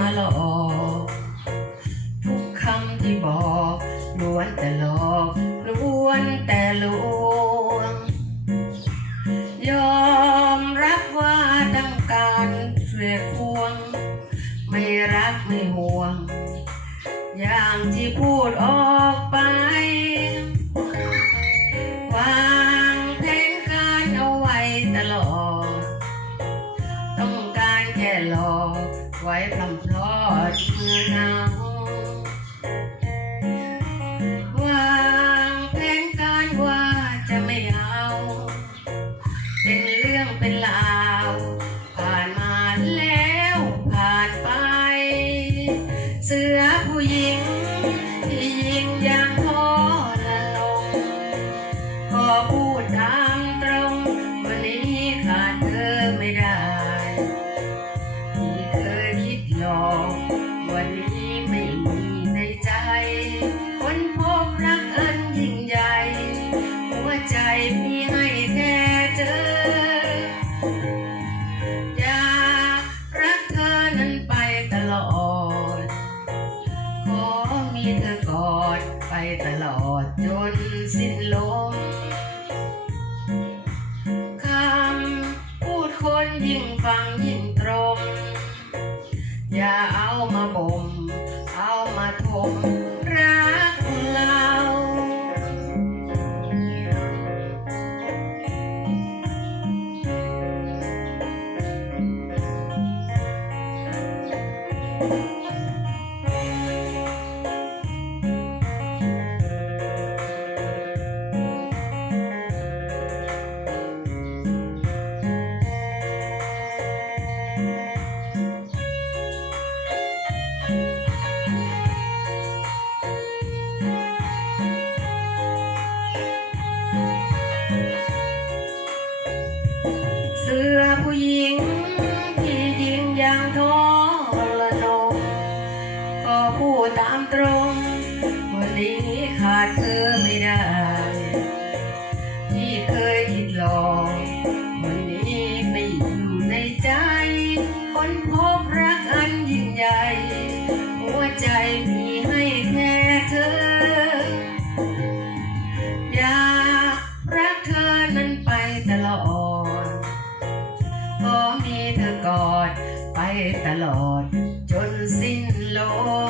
มาหลอกทุกคำที่บอกล้วนแต่หลอกล้วนแต่ลวง ยอมรับว่าต้องการเสียควง ไม่รักไม่ห่วง อย่างที่พูดอ้อ ล มีเธอกอดไปตลอดจนสิ้นลมคำพูดคนยิ่งฟังยิ่งตรง อย่าเอามาบ่ม เอามาทมามตรงวันนี้ขาดเธอไม่ได้ ที่เคยคิดหลอกวันนี้ไม่อยู่ในใจคนพบรักอันยิ่งใหญ่ หัวใจมีให้แค่เธอ อยากรักเธอนั้นไปตลอดขอมีเธอกอดไปตลอดจนสิ้นโลม